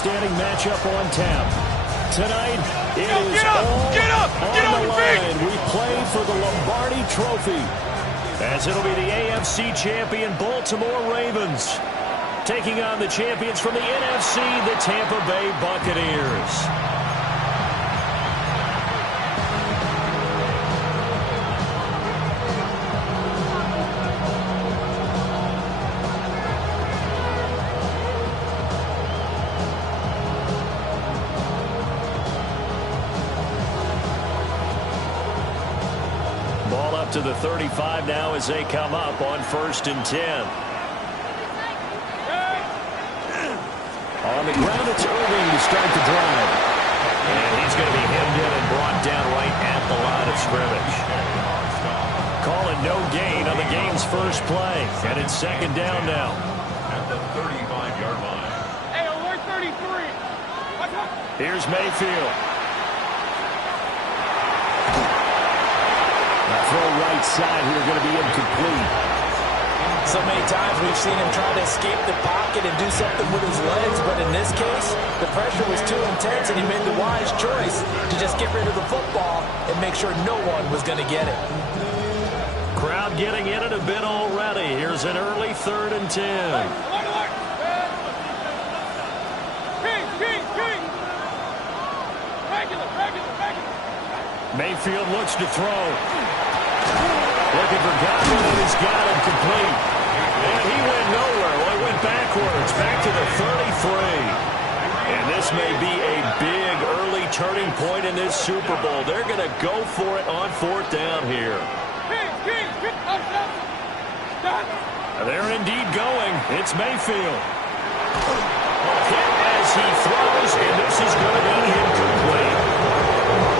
outstanding matchup on tap. Tonight, it is all on the line. We play for the Lombardi Trophy, as it'll be the AFC champion Baltimore Ravens taking on the champions from the NFC, the Tampa Bay Buccaneers. Ball up to the 35 now as they come up on 1st and 10. On the ground, it's Irving to start the drive. And he's going to be hemmed in and brought down right at the line of scrimmage. Calling no gain on the game's first play. And it's 2nd down now. At the 35-yard line. Hey, alert 33. Here's Mayfield. Throw right side here, going to be incomplete. So many times we've seen him try to escape the pocket and do something with his legs, but in this case, the pressure was too intense and he made the wise choice to just get rid of the football and make sure no one was going to get it. Crowd getting in it a bit already. Here's an early 3rd and 10. Mayfield looks to throw. Looking for Godwin, and he's got him complete. And he went nowhere. Well, he went backwards, back to the 33. And this may be a big early turning point in this Super Bowl. They're going to go for it on 4th down here. They're indeed going. It's Mayfield. Hit as he throws, and this is going to be incomplete.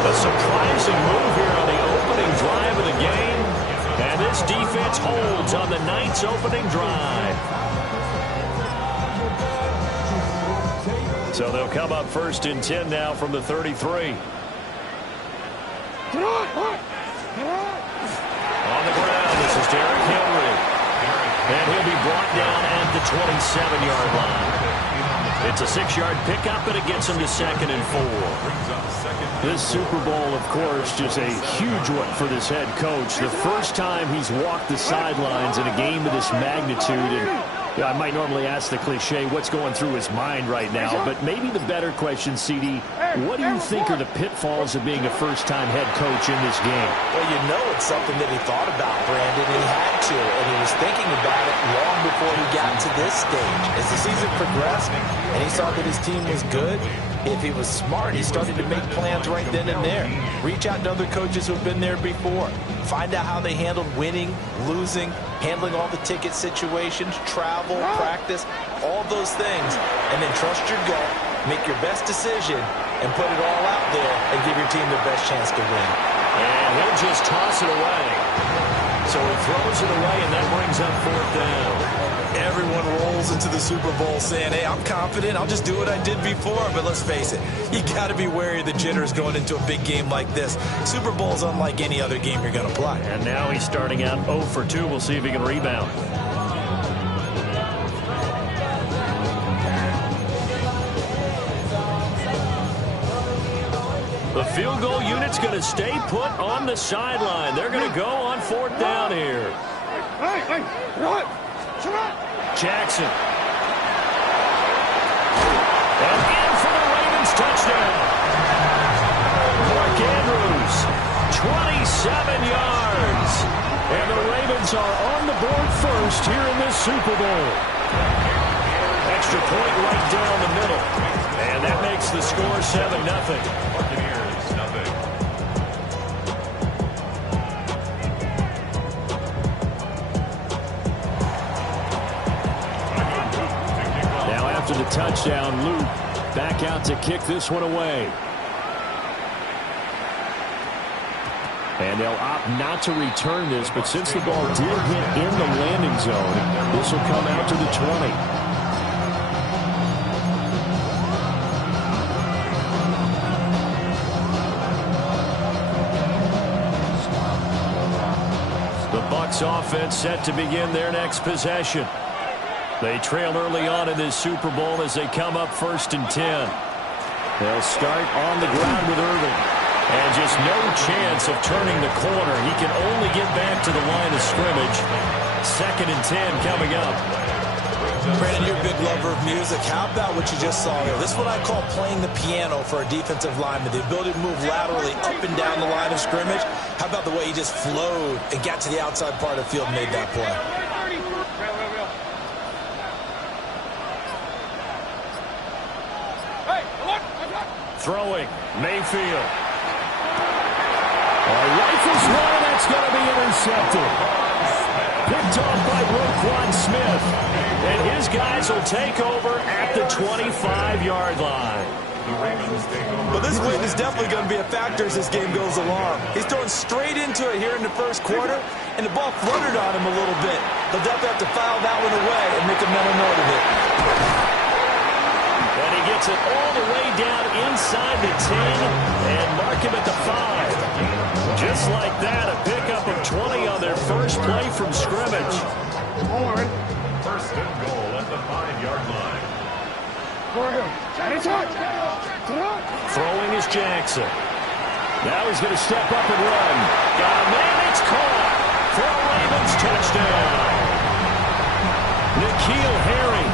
A surprising move here on the opening drive of the game. And this defense holds on the night's opening drive. So they'll come up 1st and 10 now from the 33. On the ground, this is Derrick Henry. And he'll be brought down at the 27-yard line. It's a 6-yard pickup, and it gets him to 2nd and 4. This Super Bowl, of course, just a huge one for this head coach. The first time he's walked the sidelines in a game of this magnitude. And I might normally ask the cliche, what's going through his mind right now? But maybe the better question, CD, what do you think are the pitfalls of being a first-time head coach in this game? Well, you know it's something that he thought about, Brandon, and he had to. And he was thinking about it long before he got to this stage. As the season progressed and he saw that his team was good, if he was smart, he started to make plans right then and there. Reach out to other coaches who have been there before. Find out how they handled winning, losing, handling all the ticket situations, travel, practice, all those things. And then trust your gut, make your best decision, and put it all out there and give your team the best chance to win. And he'll just toss it away. So he throws it away, and that brings up 4th down. Everyone rolls into the Super Bowl saying, hey, I'm confident, I'll just do what I did before. But let's face it, you got to be wary of the jitters going into a big game like this. Super Bowl is unlike any other game you're going to play. And now he's starting out 0 for 2. We'll see if he can rebound. The field goal unit's going to stay put on the sideline. They're going to go on 4th down here. Jackson. And in for the Ravens touchdown. Mark Andrews, 27 yards. And the Ravens are on the board first here in this Super Bowl. Extra point right down the middle. And that makes the score 7-0. The touchdown, Luke back out to kick this one away. And they'll opt not to return this, but since the ball did hit in the landing zone, this will come out to the 20. The Bucs offense set to begin their next possession. They trail early on in this Super Bowl as they come up 1st and 10. They'll start on the ground with Irvin. And just no chance of turning the corner. He can only get back to the line of scrimmage. 2nd and 10 coming up. Brandon, you're a big lover of music. How about what you just saw there? This is what I call playing the piano for a defensive lineman. The ability to move laterally up and down the line of scrimmage. How about the way he just flowed and got to the outside part of the field and made that play? Throwing, Mayfield. Rifles one, that's going to be intercepted. Picked off by Roquan Smith. And his guys will take over at the 25-yard line. But this wind is definitely going to be a factor as this game goes along. He's throwing straight into it here in the first quarter, and the ball fluttered on him a little bit. They'll definitely have to file that one away and make a mental note of it. And he gets it all the way down inside the 10 and mark him at the 5. Just like that, a pickup of 20 on their first play from scrimmage. 1st and goal at the 5-yard line. Throwing is Jackson. Now he's going to step up and run. Got a man, it's caught for a Ravens touchdown. N'Keal Harry,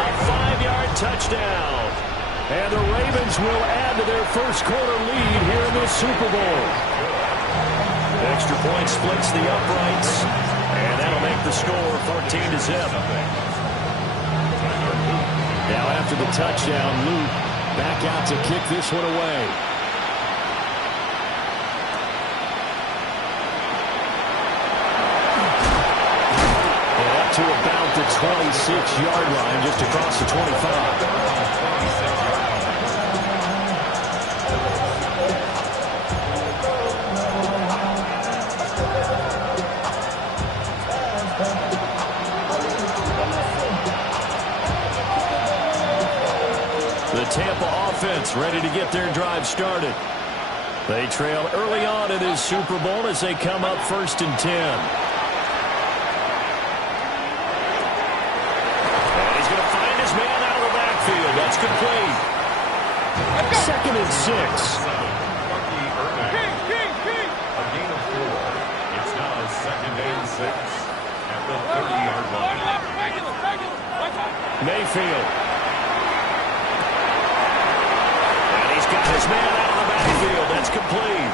a 5-yard touchdown. And the Ravens will add to their first quarter lead here in this Super Bowl. Extra point splits the uprights, and that'll make the score 14-0. Now after the touchdown, Luke back out to kick this one away. And up to about the 26-yard line, just across the 25. The Tampa offense ready to get their drive started. They trail early on in this Super Bowl as they come up 1st and 10. And he's going to find his man out of the backfield. That's complete. 2nd and 6. A gain of 4. It's now 2nd and 6 at the 30-yard line. Mayfield. Got his man out of the backfield. That's complete.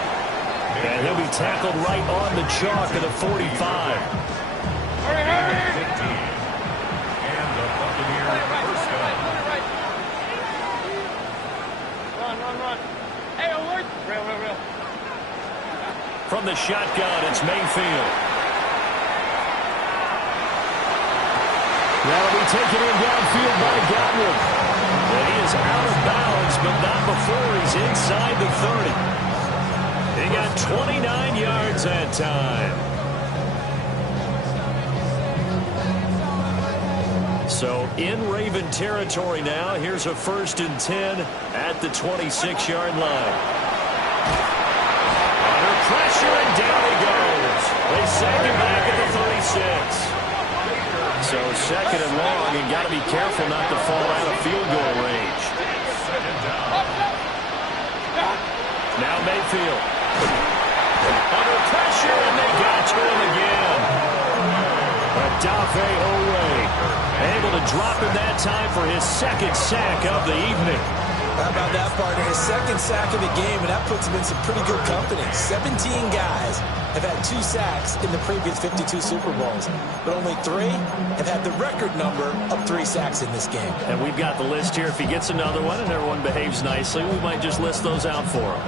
And he'll be tackled right on the chalk of the 45. And the Buccaneers first down. Run. Hey, alert. Real. From the shotgun, it's Mayfield. That'll be taken in downfield by Godwin. And he is out of bounds, but not before he's inside the 30. He got 29 yards that time. So in Raven territory now, here's a 1st and 10 at the 26-yard line. Under pressure, and down he goes. They sack him back at the 36. So 2nd and long, and got to be careful not to fall out of field goal range. Now Mayfield. Under pressure, and they got to him again. Odafe Oweh able to drop him that time for his 2nd sack of the evening. How about that, partner? His 2nd sack of the game, and that puts him in some pretty good company. 17 guys have had 2 sacks in the previous 52 Super Bowls, but only 3 have had the record number of 3 sacks in this game. And we've got the list here. If he gets another one and everyone behaves nicely, we might just list those out for him.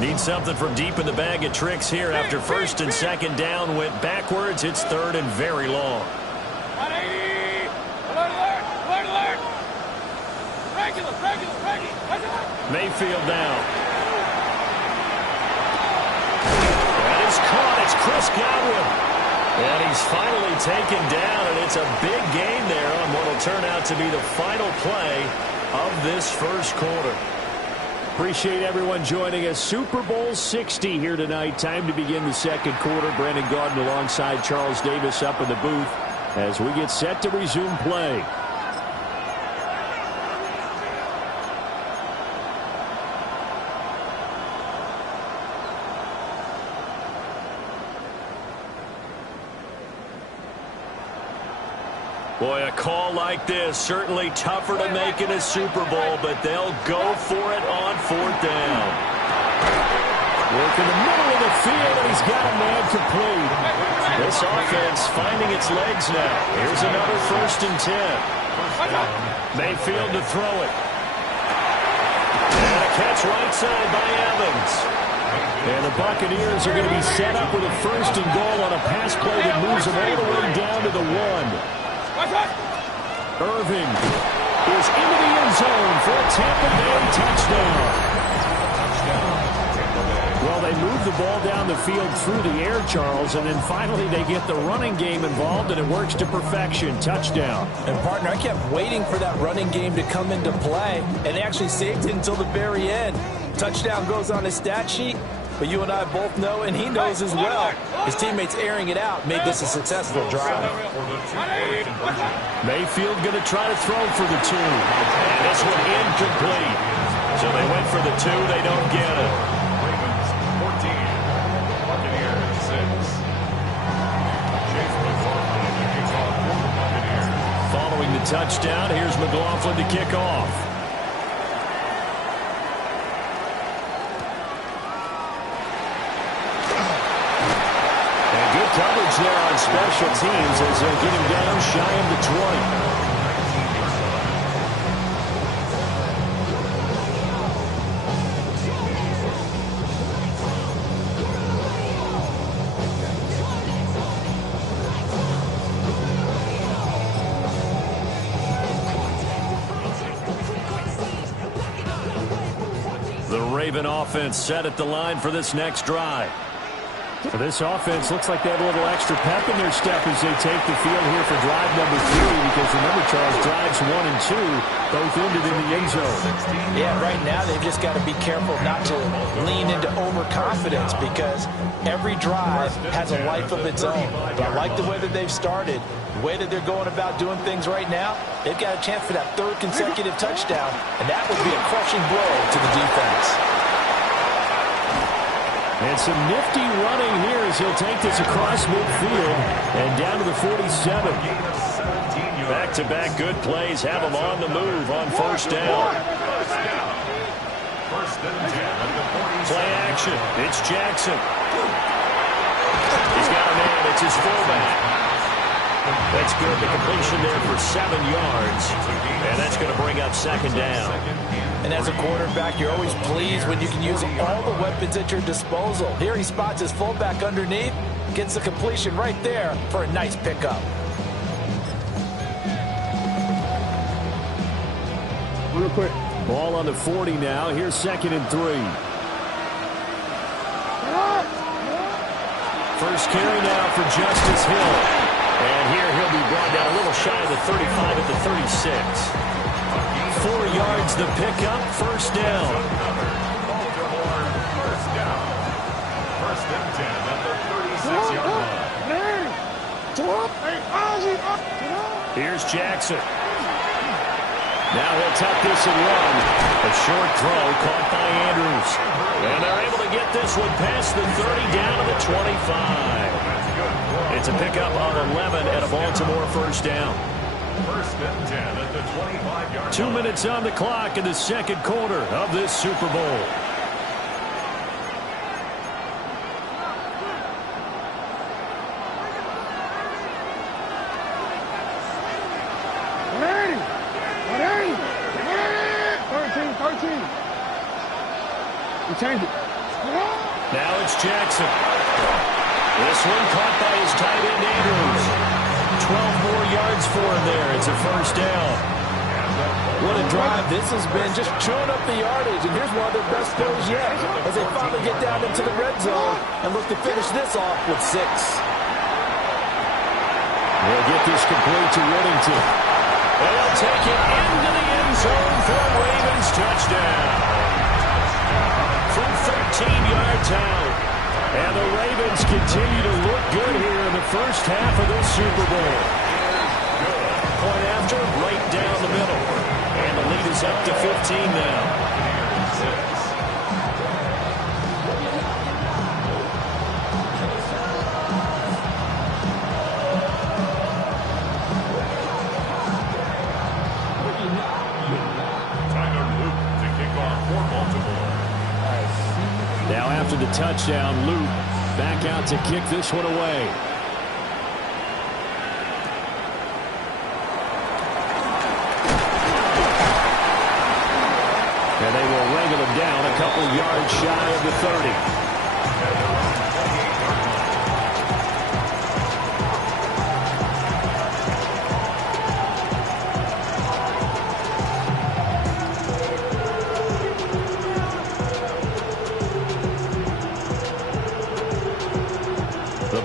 Need something from deep in the bag of tricks here after 1st and 2nd down went backwards. It's 3rd and very long. 180. Alert. Regular. Mayfield down. That is caught. It's Chris Godwin. And he's finally taken down, and it's a big gain there on what will turn out to be the final play of this first quarter. Appreciate everyone joining us. Super Bowl 60 here tonight. Time to begin the second quarter. Brandon Gaudin alongside Charles Davis up in the booth as we get set to resume play. Boy, a call like this, certainly tougher to make in a Super Bowl, but they'll go for it on fourth down. Work in the middle of the field, and he's got a man complete. This offense finding its legs now. Here's another 1st and 10. Mayfield to throw it. And a catch right side by Evans. And the Buccaneers are going to be set up with a 1st and goal on a pass play that moves them all the way down to the 1. Irving is into the end zone for a Tampa Bay touchdown. Well, they move the ball down the field through the air, Charles, and then finally they get the running game involved, and it works to perfection. Touchdown. And, partner, I kept waiting for that running game to come into play, and they actually saved it until the very end. Touchdown goes on his stat sheet, but you and I both know, and he knows as well, his teammates airing it out made this a successful drive. Mayfield going to try to throw for the 2. And this one incomplete. So they went for the 2. They don't get it. Ravens 14, Buccaneers 6. Chase McLaughlin to kick off for the Buccaneers. Following the touchdown, here's McLaughlin to kick off. Coverage there on special teams as they'll get him down shy of the 20. The Raven offense set at the line for this next drive. For this offense, looks like they have a little extra pep in their step as they take the field here for drive number 3, because remember, Charles, drives 1 and 2 both ended in the end zone. Yeah, right now they've just got to be careful not to lean into overconfidence, because every drive has a life of its own. But I like the way that they've started, the way that they're going about doing things right now. They've got a chance for that 3rd consecutive touchdown, and that would be a crushing blow to the defense. And some nifty running here as he'll take this across midfield and down to the 47. Back-to-back good plays have him on the move on 1st down. Play action. It's Jackson. He's got a man. It's his fullback. That's good. The completion there for 7 yards. And that's going to bring up 2nd down. And as a quarterback, you're always pleased when you can use all the weapons at your disposal. Here he spots his fullback underneath, gets the completion right there for a nice pickup. Real quick. Ball on the 40 now. Here's 2nd and 3. First carry now for Justice Hill. And here he'll be brought down a little shy of the 35 at the 36. 4 yards the pickup, 1st down. Baltimore, 1st down. 1st and 10 at the 36-yard line. Here's Jackson. Now he'll tuck this and run. A short throw caught by Andrews. And they're able to get this one past the 30 down to the 25. It's a pickup on 11 and a Baltimore 1st down. 1st and 10 at the 25-yard line. 2 minutes on the clock in the second quarter of this Super Bowl. Change it. Now it's Jackson. This one caught by his tight end Andrews. 12 more yards for him there. It's a 1st down. What a drive this has been, just chewing up the yardage. And here's one of their best plays yet as they finally get down into the red zone and look to finish this off with 6. They'll get this complete to Whittington. They'll take it into the end zone for a Ravens touchdown. from 13 yards out. And the Ravens continue to look good here in the first half of this Super Bowl. Point after, right down the middle. And the lead is up to 15 now. Now after the touchdown, Luke back out to kick this one away. And they will wrangle him down a couple yards shy of the 30.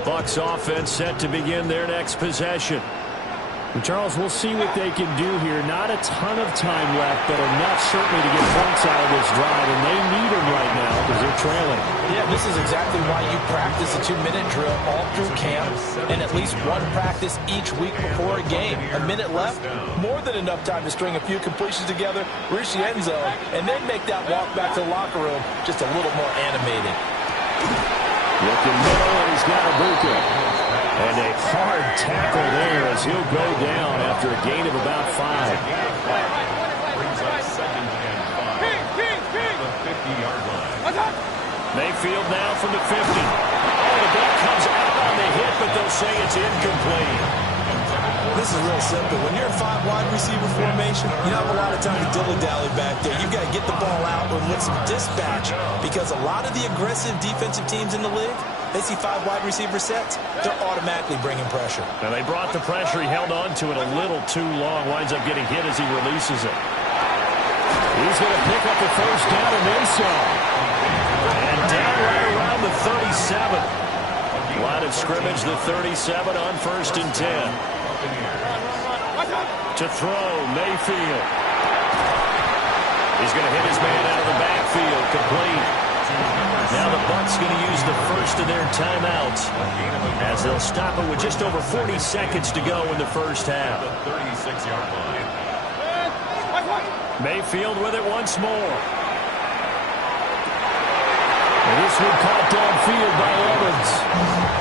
Bucs offense set to begin their next possession. And Charles, we'll see what they can do here. Not a ton of time left, but enough certainly to get points out of this drive, and they need them right now because they're trailing. Yeah, this is exactly why you practice a 2-minute drill all through camp and at least one practice each week before a game. A minute left, more than enough time to string a few completions together, reach the end zone, and then make that walk back to the locker room just a little more animated. Looking middle, and he's got Ibuka. And a hard tackle there as he'll go down after a gain of about 5. Brings up 2nd and 5. The 50-yard line. Mayfield now from the 50. Oh, the ball comes out on the hit, but they'll say it's incomplete. This is real simple. When you're in 5 wide receiver formation, you don't have a lot of time to dilly-dally back there. You've got to get the ball out and with some dispatch, because a lot of the aggressive defensive teams in the league, they see 5 wide receiver sets, they're automatically bringing pressure. Now they brought the pressure. He held on to it a little too long. Winds up getting hit as he releases it. He's going to pick up the first down, and then some. And down right around the 37. Line of scrimmage, the 37 on 1st and 10. To throw, Mayfield. He's going to hit his man out of the backfield, complete. Now the Bucs going to use the first of their timeouts as they'll stop it with just over 40 seconds to go in the first half. The 36-yard line. Mayfield with it once more. And this one caught downfield by Evans.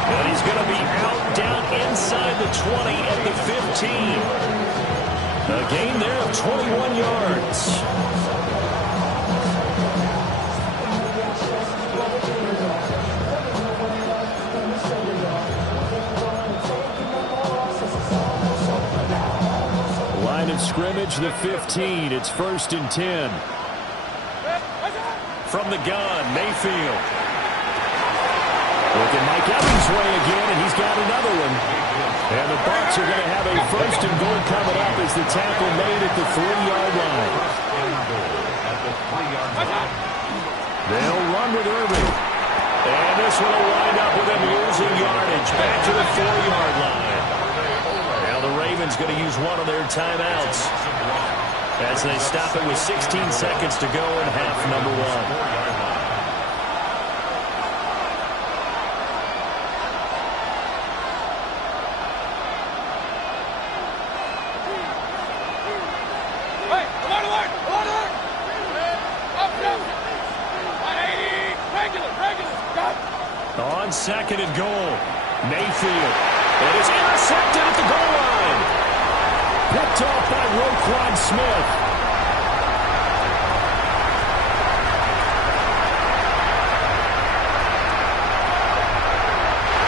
And he's going to be out down inside the 20 at the 15. A gain there of 21 yards. Line of scrimmage, the 15. It's 1st and 10. From the gun, Mayfield. Looking Mike Evans' way again, and he's got another one. And the Bucs are going to have a 1st and goal coming up as the tackle made at the 3-yard line. They'll run with Irving. And this one will wind up with him losing yardage back to the 4-yard line. Now the Ravens going to use one of their timeouts as they stop it with 16 seconds to go in half number 1. On 2nd and goal, Mayfield. It is intercepted at the goal line. Picked off by Roquan Smith.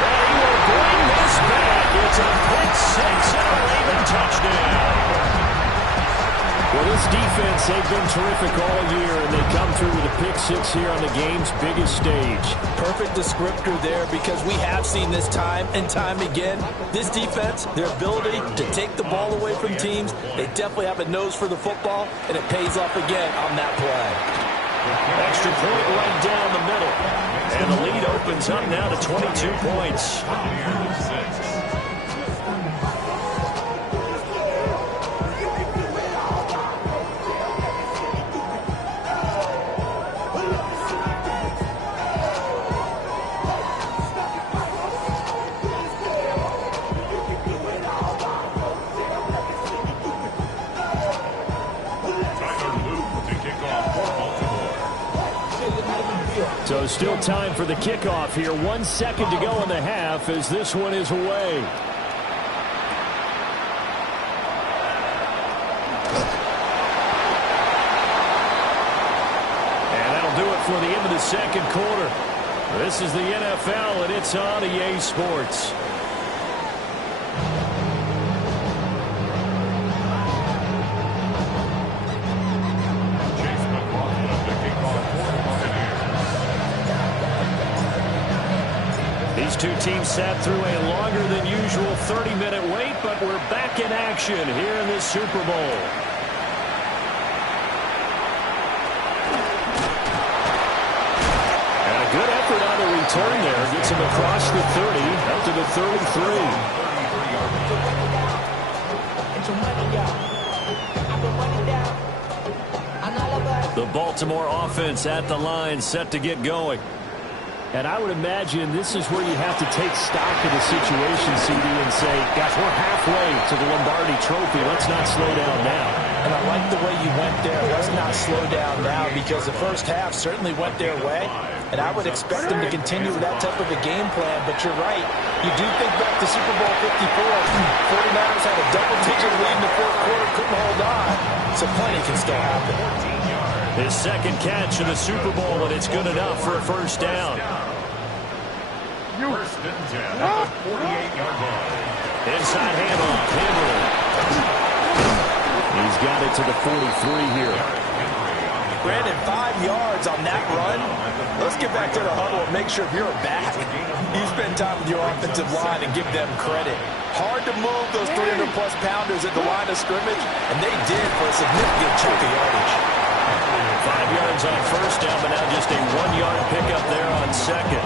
And he will bring this back. It's a pick 6 and a Raven touchdown. Well, this defense, they've been terrific all year, and they come through with a pick 6 here on the game's biggest stage. Perfect descriptor there, because we have seen this time and time again. This defense, their ability to take the ball away from teams, they definitely have a nose for the football, and it pays off again on that play. Extra point right down the middle. And the lead opens up now to 22 points. Still time for the kickoff here. 1 second to go in the half as this one is away. And that'll do it for the end of the second quarter. This is the NFL, and it's on EA Sports. These two teams sat through a longer than usual 30-minute wait, but we're back in action here in this Super Bowl. Good effort on the return there. Gets him across the 30, out to the 33. The Baltimore offense at the line, set to get going. And I would imagine this is where you have to take stock of the situation, CD, and say, gosh, we're halfway to the Lombardi Trophy. Let's not slow down now. And I like the way you went there. Let's not slow down now, because the first half certainly went their way. And I would expect them to continue with that type of a game plan. But you're right. You do think back to Super Bowl 54. 49ers had a double-digit lead in the fourth quarter, couldn't hold on. So plenty can still happen. His second catch in the Super Bowl, and it's good enough for a first down. First and 10 at the 48-yard line. Inside handoff, Henry. He's got it to the 43 here. Brandon, 5 yards on that run. Let's get back to the huddle and make sure if you're a back, you spend time with your offensive line and give them credit. Hard to move those 300-plus pounders at the line of scrimmage, and they did for a significant chunk of yardage. 5 yards on first down, but now just a 1-yard pickup there on second.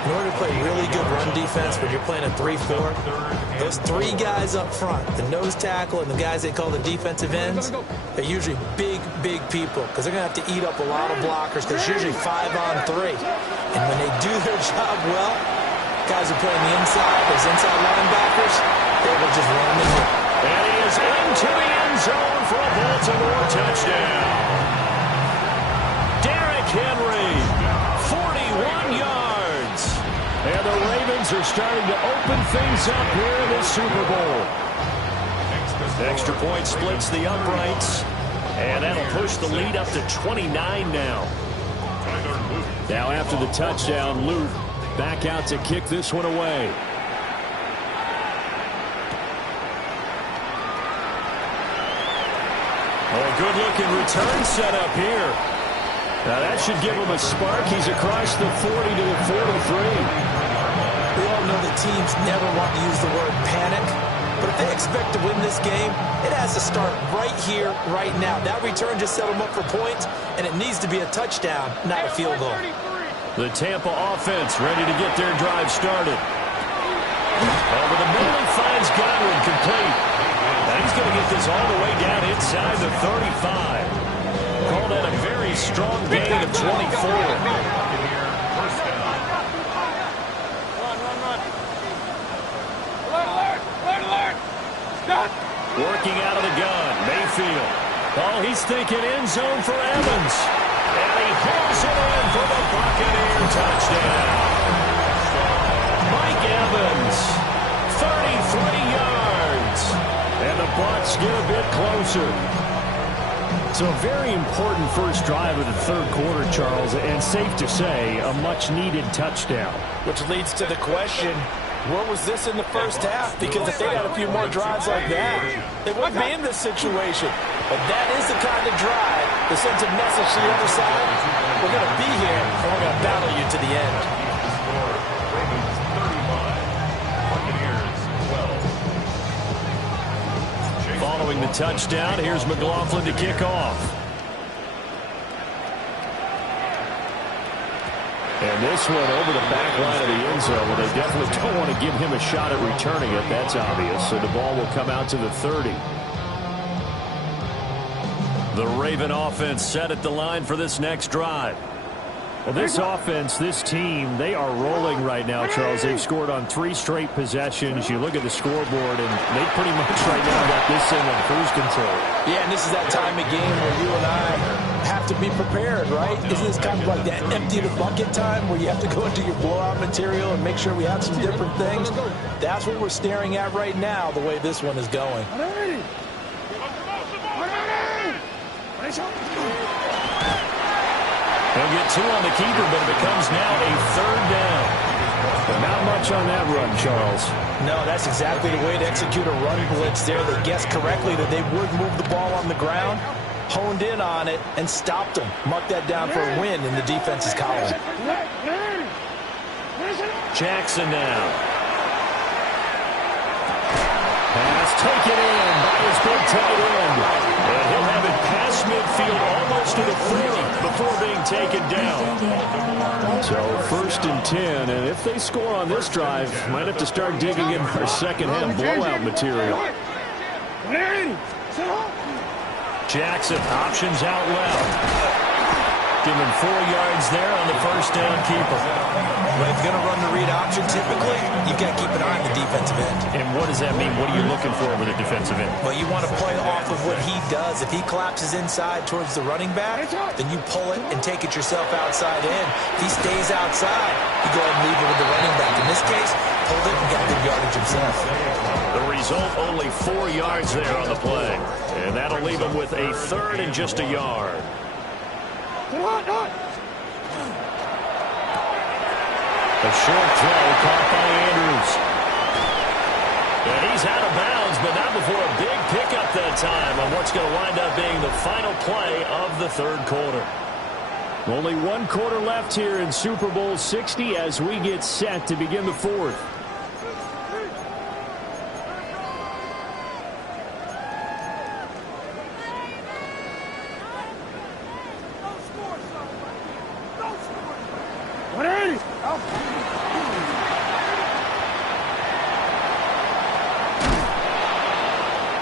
In order to play really good run defense when you're playing a 3-4, those 3 guys up front, the nose tackle and the guys they call the defensive ends, they're usually big, big people because they're going to have to eat up a lot of blockers because it's usually 5-on-3. And when they do their job well, guys who play on the inside, those inside linebackers, they will just run them in. And he is into the end zone for a Baltimore touchdown. Derrick Henry, 41 yards. And the Ravens are starting to open things up here in this Super Bowl. Extra point splits the uprights. And that'll push the lead up to 29 now. Now after the touchdown, Luke back out to kick this one away. Oh, good-looking return set up here. Now that should give him a spark. He's across the 40 to the 43. We all know that teams never want to use the word panic, but if they expect to win this game, it has to start right here, right now. That return just set them up for points, and it needs to be a touchdown, not a field goal. The Tampa offense ready to get their drive started. Over the middle, he finds Godwin complete. And he's going to get this all the way down inside the 35. Call that a very strong gain of 24. Working out of the gun, Mayfield. Oh, he's thinking end zone for Evans. And he hauls it in for the Buccaneer touchdown. Mike Evans, 33 yards. And the Bucs get a bit closer. So a very important first drive of the third quarter, Charles, and safe to say, a much-needed touchdown. Which leads to the question, where was this in the first half? Because if they had a few more drives like that, they wouldn't be in this situation. But that is the kind of drive that sends a message to the other side. We're going to be here, and we're going to battle you to the end. Following the touchdown, here's McLaughlin to kick off. And this one over the back line of the end zone. Well, they definitely don't want to give him a shot at returning it. That's obvious. So the ball will come out to the 30. The Raven offense set at the line for this next drive. Well, this offense, this team, they are rolling right now, Charles. They've scored on 3 straight possessions. You look at the scoreboard, and they pretty much right now got this thing on cruise control. Yeah, and this is that time of game where you and I have to be prepared, right? Isn't this kind of like that empty the bucket time where you have to go into your blowout material and make sure we have some different things? That's what we're staring at right now, the way this one is going. They'll get 2 on the keeper, but it becomes now a 3rd down. But not much on that run, Charles. No, that's exactly the way to execute a run blitz there. They guessed correctly that they would move the ball on the ground, honed in on it, and stopped them. Mark that down for a win in the defense's column. Jackson now. Pass taken in by his big tight end. And he'll have it past midfield almost to the 40 before being taken down. So 1st and 10, and if they score on this drive, might have to start digging in for second-half blowout material. Jackson options out left. Give him 4 yards there on the 1st down keeper. Well, if you're going to run the read option, typically, you've got to keep an eye on the defensive end. And what does that mean? What are you looking for with a defensive end? Well, you want to play off of what he does. If he collapses inside towards the running back, then you pull it and take it yourself outside in. If he stays outside, you go ahead and leave it with the running back. In this case, pulled it and got good yardage himself. The result, only 4 yards there on the play. And that'll leave him with a 3rd and just a yard. A short throw caught by Andrews. And he's out of bounds, but not before a big pickup that time on what's going to wind up being the final play of the 3rd quarter. Only 1 quarter left here in Super Bowl 60 as we get set to begin the 4th.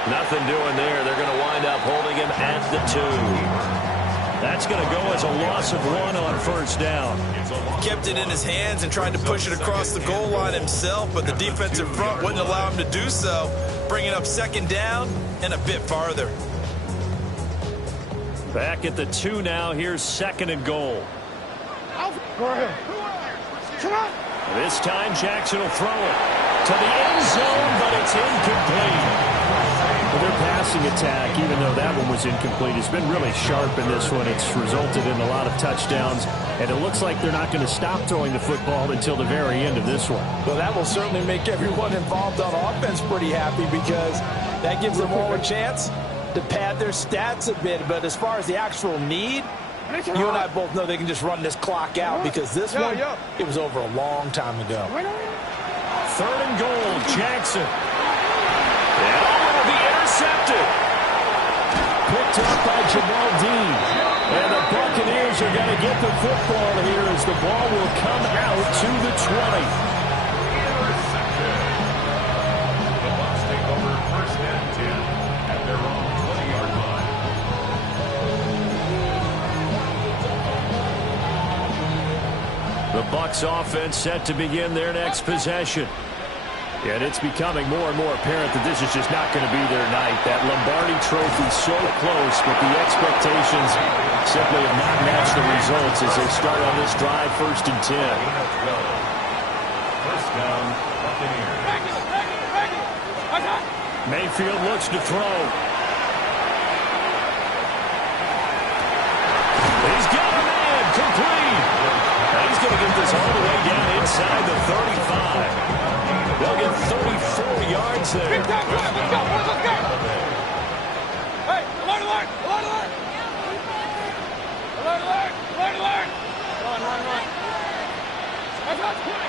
Nothing doing there. They're going to wind up holding him at the 2. That's going to go as a loss of 1 on 1st down. Kept it in his hands and tried to push it across the goal line himself, but the defensive front wouldn't allow him to do so, bringing up 2nd down and a bit farther. Back at the 2 now. Here's 2nd and goal. This time Jackson will throw it to the end zone, but it's incomplete. Well, their passing attack, even though that one was incomplete, has been really sharp in this one. It's resulted in a lot of touchdowns, and it looks like they're not going to stop throwing the football until the very end of this one. Well, that will certainly make everyone involved on offense pretty happy because that gives them all a chance to pad their stats a bit. But as far as the actual need, you and I both know they can just run this clock out because this one, it was over a long time ago. 3rd and goal, Jackson. And will be intercepted. Picked up by Jamal Dean. And the Buccaneers are going to get the football here as the ball will come out to the 20. The Bucs take over 1st and 10 at their own 20-yard line. The Bucs offense set to begin their next possession. And it's becoming more and more apparent that this is just not going to be their night. That Lombardi trophy so close, but the expectations simply have not matched the results as they start on this drive 1st and 10. 1st down, Buccaneers. Mayfield looks to throw. He's got a man, complete. Now he's going to get this all the way down inside the 35. They'll get 34 yards there. Let's go. Hey, alert.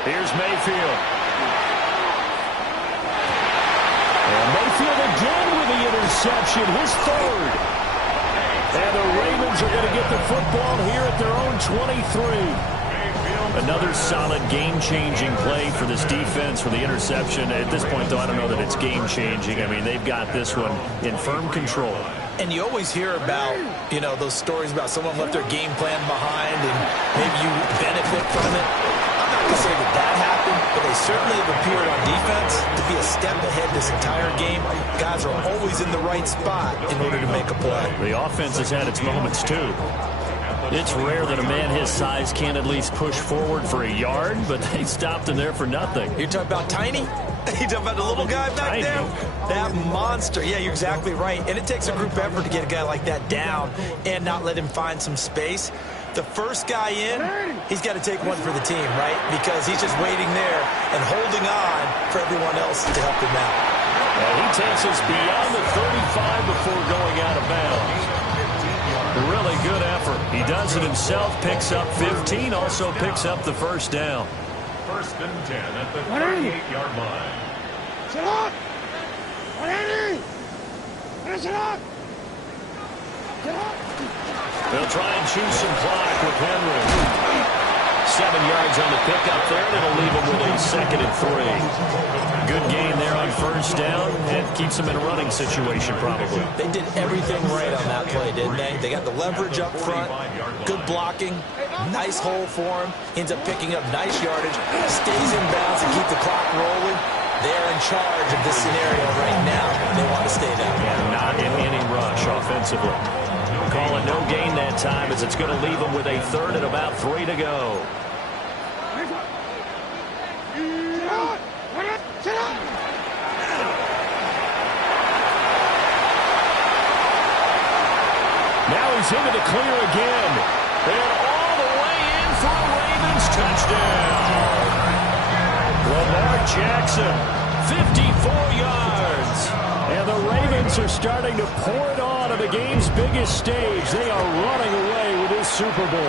Here's Mayfield. And Mayfield again with the interception, his 3rd. And the Ravens are going to get the football here at their own 23. Another solid game-changing play for this defense for the interception. At this point, though, I don't know that it's game-changing. I mean, they've got this one in firm control. And you always hear about, you know, those stories about someone left their game plan behind and maybe you benefit from it. I'm not going to say that happened, but they certainly have appeared on defense to be a step ahead this entire game. Guys are always in the right spot in order to make a play. The offense has had its moments, too. It's rare that a man his size can't at least push forward for a yard, but they stopped him there for nothing. You're talking about Tiny? You talking about the little guy back Tiny. there? That monster. Yeah, you're exactly right. And it takes a group effort to get a guy like that down and not let him find some space. The first guy in, he's got to take one for the team, right? Because he's just waiting there and holding on for everyone else to help him out. And he takes us beyond the 35 before going out of bounds. Really good effort. He does it himself, picks up 15, also picks up the first down. First and 10 at the 38-yard line. Sit up! 180! Sit up! Sit up! They'll try and choose some clock with Henry. 7 yards on the pickup there, and it'll leave him with a 2nd and 3. Good gain there on first down, and keeps him in a running situation probably. They did everything right on that play, didn't they? They got the leverage up front, good blocking, nice hole for him, ends up picking up nice yardage, stays in bounds to keep the clock rolling. They're in charge of this scenario right now. They want to stay that way. And not in any rush offensively. Call it no gain that time as it's going to leave him with a 3rd and about 3 to go. Now he's into the clear again. And all the way in for a Ravens touchdown. Lamar Jackson, 54 yards. And the Ravens are starting to pour it on the game's biggest stage. They are running away with this Super Bowl.